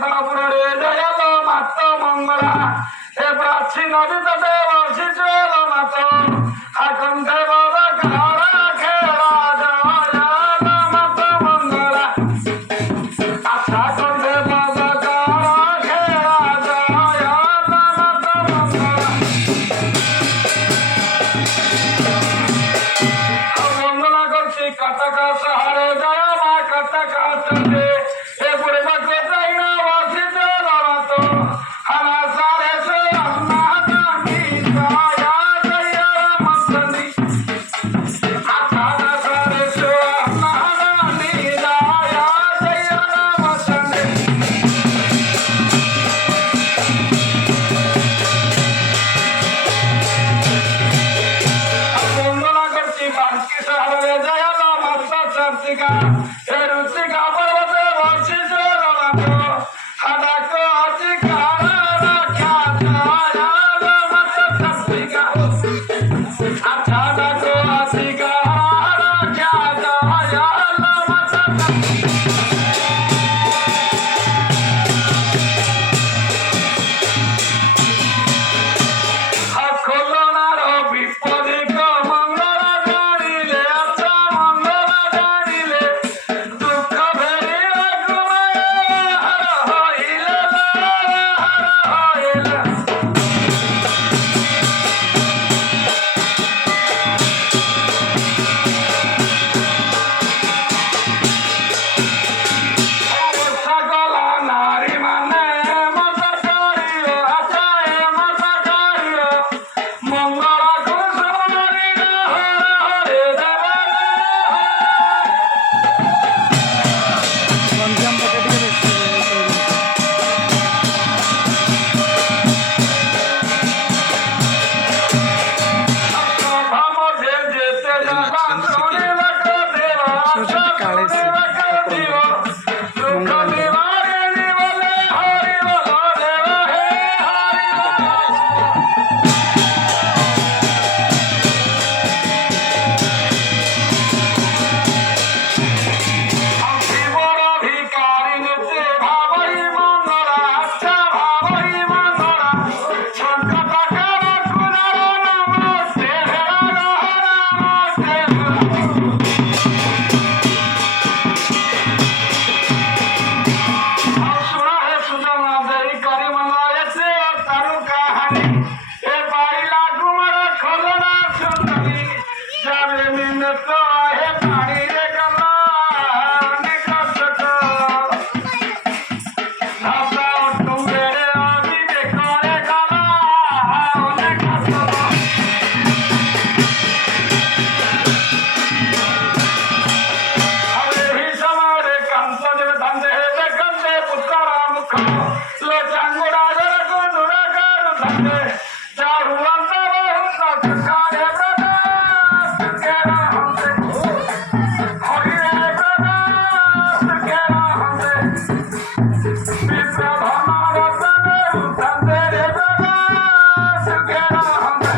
ধরাপুরে জয়াল মাত্র মঙ্গলা হে প্রাচী নদী তটে বর্ষিত মাত এখন বাবা কারা খেলা জয়াল মাত্র মঙ্গলা আশা করবে বাবা কারা খেলা জয়াল মাত্র মঙ্গলা মঙ্গলা করছি কটক শহরে জয় মা কটক চন্দ্রে এ পুরে বাক্যে যাই না বর্ষিত মাত হানা সারে সে আম্মা দানি জয়া জয়া মস্তি আশা সারে সে আম্মা দানি জয়া জয়া মস্তি মঙ্গলা করছি বাঙ্কি শহরে জয়াল মাত্র চর্চিকা এ রুচিকা পর্বতে বর্ষিত মাত হাডাক আছে কারা রাখা জয়াল মাত্র চর্চিকা আচ্ছা ডাকো আছে কারা রাখা জয়াল মাত্র খোলনার বিপদে মঙ্গলা জানিলে আচ্ছা মঙ্গলা জানিলে দুঃখ ভেরিয়া ঘুমায় হার হইলে হার হইলে সকলা নারী মানে মজা করিও আচ্ছা এ মজা করিও মঙ্গলা কুসুমারি হরে হরে দেবে গঞ্জাম পকেটে ভামজে যেতে যাবা শোনিবা দেবা শোনিবা দিব দুঃখ নিবারিণী বলে হরি বল দেবা হে হরি বল জীবন ভিকারিণীতে ভাবই মঙ্গলা আচ্ছা ভাবই মঙ্গলা সংকট কার গুণার নমস্তে নমস্তে सुना है सुना दई करे मनाए से तारू कहानी ए पाइला कुमार खोलना सुंदरी जावे मिन्नत है पानी रे गला निकट को धाता तुमे रे अभी देखो रे गला निकट को अरे ही समारे कांत देव धंधे देखंदे पुत्रा मुख लो चांगुड़ा जर को दुरा कर धंधे चारु अंतर बहुत सखारे ब्रदा केरा हमसे हरि रे ब्रदा केरा हमसे विप्र भमार तने धंधे रे ब्रदा केरा हमसे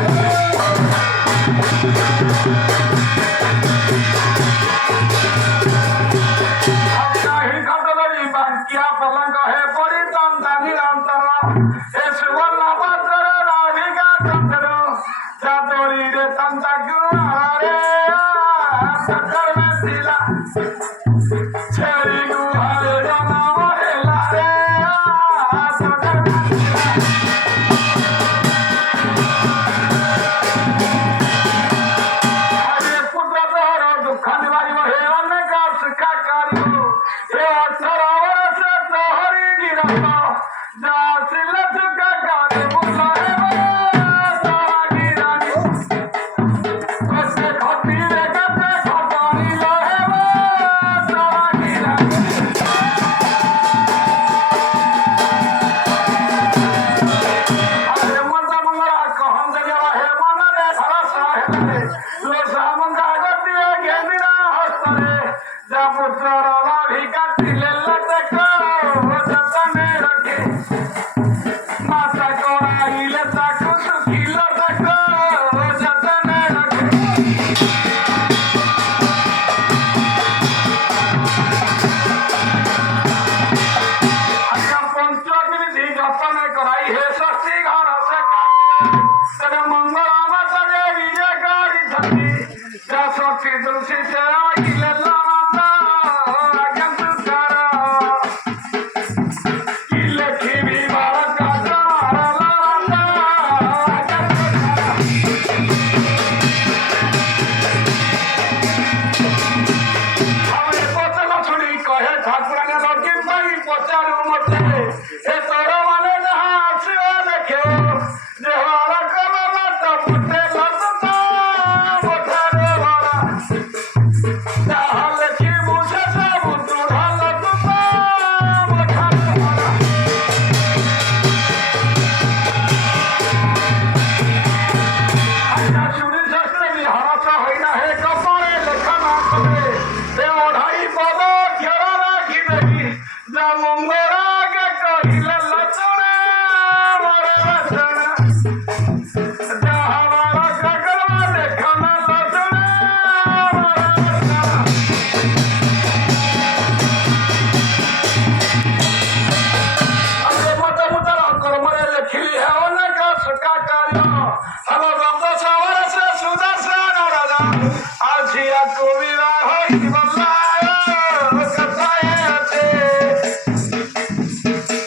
ही खटरी बांकिया पलंग है परी तंदानी अंतर ए सुवर्ण भद्र राधिका कंदर चातोरी रे तंता गुआरा रे सकर में सिला छेरी गुहारे जना महिला रे सकर में सिला हरे पुत्र तोहर दुख निवारी हे अनेक सुखा करियो हे 18 वर्ष तोहरी गिरत जा सिल सुख कर बुला हे तोरा गिरानी कसे खती रे कसे खतानी लहे तोरा गिरानी अरे मन मंगला कहम देवा हे मन रे भरोसा हे लो सामंगा गति गेंदिरा हस्तरे जा पुत्र रावी काटिले लटक जतने रखे माता कोराइले ताकु सुखी लटक जतने रखे সখী তুলসী সে আইলে লামাতা আজ্ঞান সুকারা কি লেখিবি বার কাজা লামাতা আজ্ঞান সুকারা আমি পচলা ছুড়ি কহে ঠাকুরানে লক্ষ্মী পাই পচারু মতে এ তোর মানে যাহা আসিব দেখে যে হরা কলমাটা ফুটে লতা মোঠারে ভরা যাহা লেখি বুঝে সবু দূঢ় লতা মোঠারে ভরা আইনা শুনি শাস্ত্রে বিহাস হইনা হে কপালে লেখা না করে এ ওঢাই পদ ঘেরা রাখি দেখি যা মঙ্গরাকে কহিলে লচনে মরে লচনে যাহা বারা কাকড়া দেখা না লচনে মরে লচনে আরে মোটা মোটা কর্মরে লেখিলি হে অনেক সুখা কার্য হলো রক্ত সাবর সে সুদর্শন রাজা আজিয়া কবিরা হই বল্লায় কথায় আছে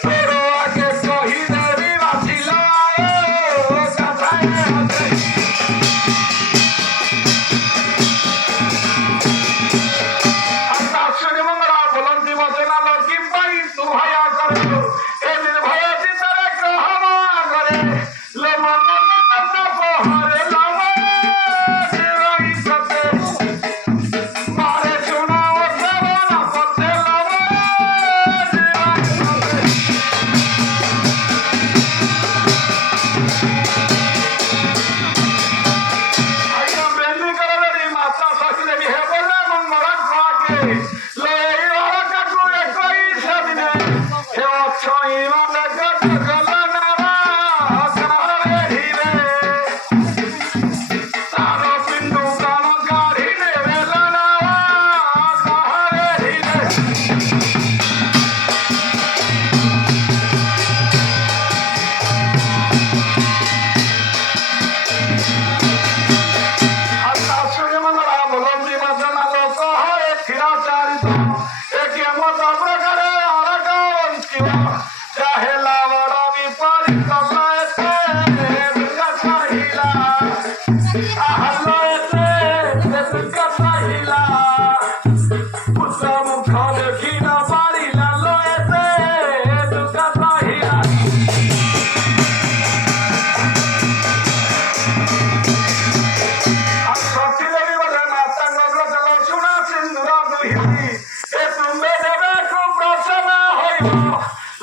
তোর আগে কহি দেবি বাঁচিলায় কথায় আছে শুনি মঙ্গলা বলন্তি বচনা লক্ষ্মী পাই সুভয়া করে এ নির্ভয় চিত্রে কহমা করে লো মঙ্গল পহরে লমে জীবই সতে মারে শোনাও সেবন করতে লমে জীবই সতে আইয়া বেলি করে মাতা সখী দেবী হে বলে মঙ্গলা খাকে লই ওরা কাকু একই সাদিনে হে অছই মানে গট গলা নারা কারে হিরে তার পিন্ডু গান গাড়ি নেবে লানারা কারে হিরে শুনে মঙ্গলা বলন্তি বচনা লোক হয় ফিরাচারিত একে মত প্রকারে আরকান্তিব চাহে লাভর বিপরীত লয়েতে দুর্গা চাহিলা আহলয়েতে দুর্গা চাহিলা পুত্র মুখ দেখি না পারিলা লয়েতে দুর্গা চাহিলা সখী দেবী বলে মাতা গগ্র চল শুনা সিন্ধুর দুহিতি এ তুমি দেবে খুব প্রসন্ন হইব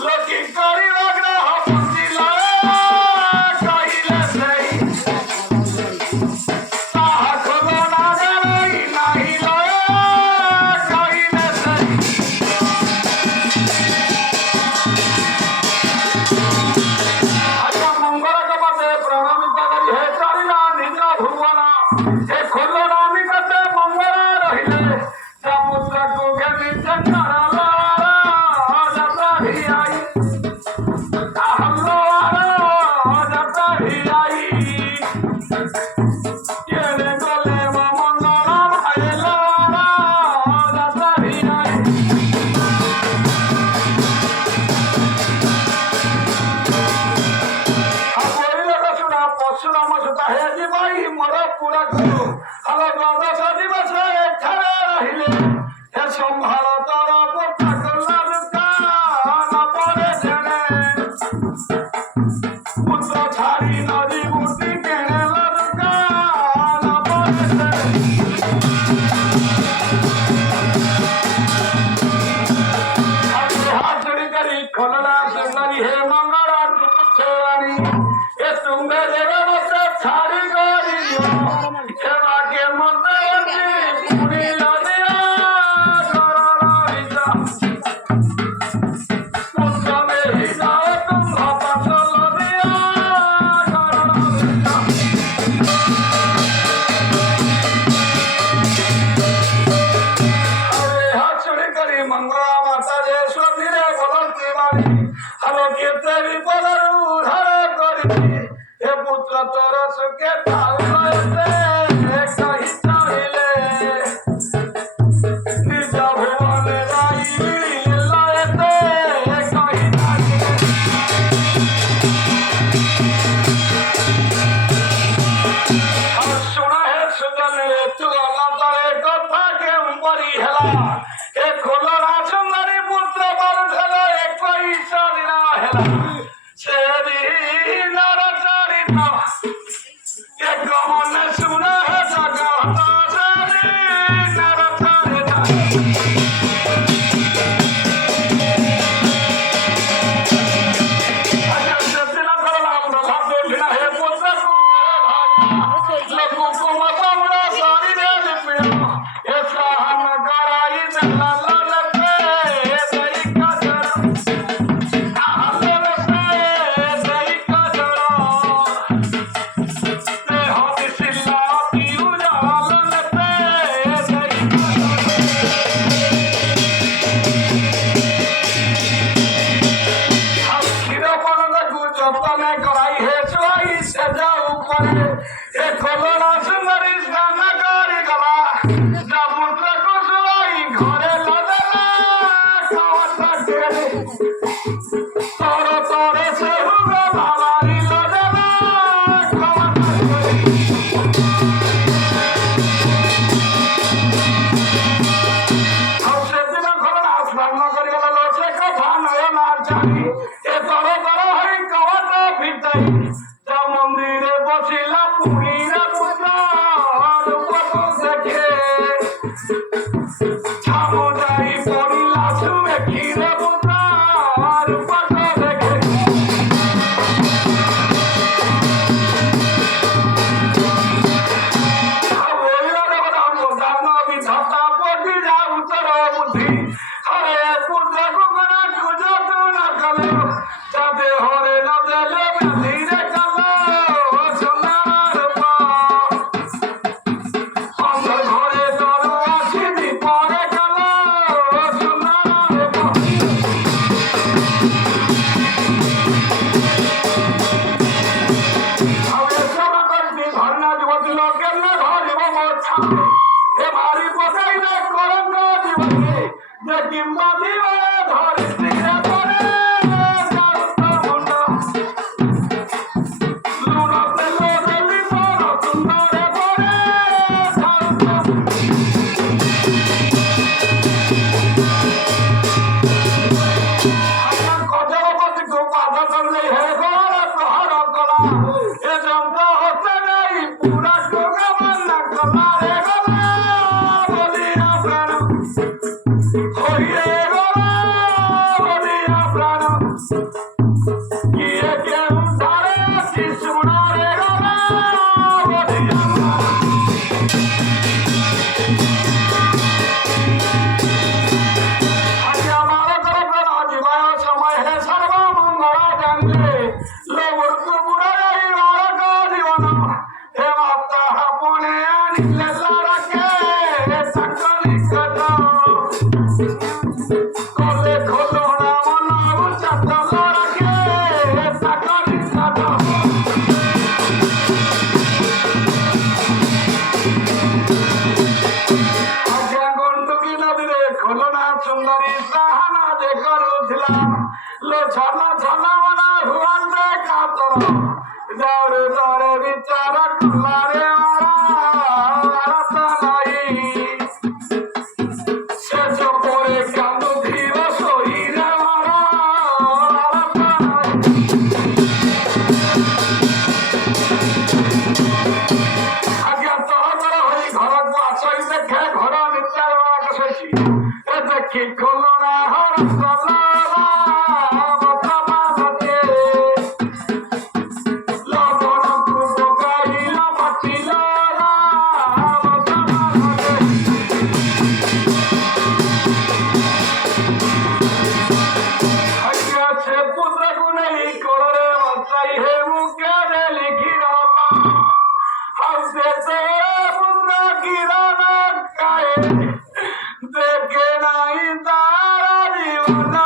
লোকি করিব গ্রহ পঞ্চিল কহিলে সেই তাহা খোল না জানাই নাহি লয় কহিলে সেই আজ্ঞা মঙ্গল কপতে প্রণমিত করি হে চারিলা নিজ ভুবন হে খোল না নিকটে মঙ্গল রহিলে যা পুত্রକୁ ঘেনি চন্দ্র যাত্রা ভিআই যাত্রা ভিআই কেনে গলে মঙ্গল ভাইল যাত্রা ভিআই পশুরাম সুতা হে জীবাই মোর পুরা গুরু হলো দ্বাদশ দিবস এখানে রহিলে হে সম্ভার তোর কথা কল্লা দুঃখা না পরে জেনে পুত্র ছাড়ি নদী মূর্তি কেনে দুঃখা না পরে জেনে হাত জড়ি করি খোলনা সুন্দরী হে মঙ্গলা ছেড়ানি এ তুমি দেবে মতে ছাড়ি করিও সেবাকে মতে পুরি লদিয়া করলা পুত্র মেরি যাও তুমি পাশ লদিয়া করলা হাত জড়ি করি মঙ্গলা মাতা যে সতীরে বলন্তি বাড়ি হলো কেতে বিপদর উদ্ধার করিবি হে পুত্র তোর সুখে থাও লয়তে কহি চাহিলে ଏ ଖୋଲଣା ସୁନ୍ଦରୀ ପୁତ୍ର କରୁଥିଲା ଏକ ଈଶ୍ୱରୀର ହେଲା ସେ ଦିନର ଚରିତ ଏକ ମନେ ଶୁଣ ଜଗତ ସେ ଦିନର ଚରିତ মন্দিরে বসিলা পুরীরা পুত্র দেখে ছামোদারি পড়িলা শুয়ে ক্ষীরে পুত্র দেখে বিধাতা পড়ি যাও তোর বুদ্ধি হরে পুত্র কুকুরা খুঁজ তু না কলে যাতে হরে না দেলে ধীরে देखे नहीं तारा जीवन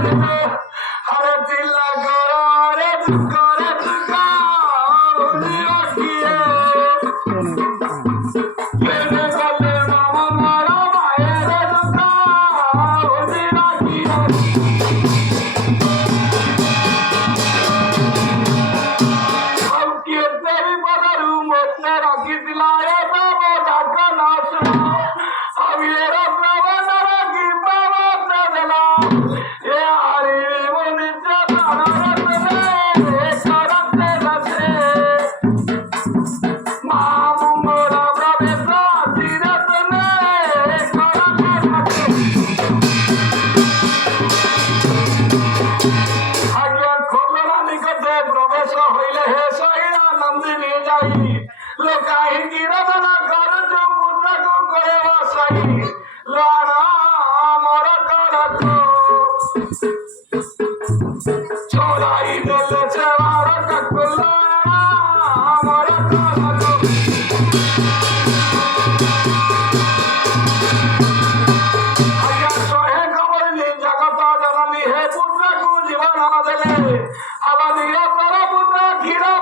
আরে চিল্লা করো রে দুঃখ রে দুঃখ উনি রাখিয়ে কেনে করলে মামা মারা ভাইয়ের দুঃখ উনি রাখিয়ে तेरी बदरू मोटने रखी दिलाए बाबा ढाका नाचना अब ये रत्ना बदरा की बाबा चला ये हरी मुनि चला रत्ने करते रते मामू मोरा प्रवेशा रत्ने करते रते आज्ञा खोलना निकटे प्रवेश हईले हे सैरा नंदिनी जाई लोकाहि गिरदना कर जो मुद्रा को करे वसाई लाना अमर करको छोड़ाई देले सेवार ककुला अमर करको आज्ञा सोहे खबर नी जगत जननी हे पुत्र को जीवन देले अब निरतर पुत्र घिरा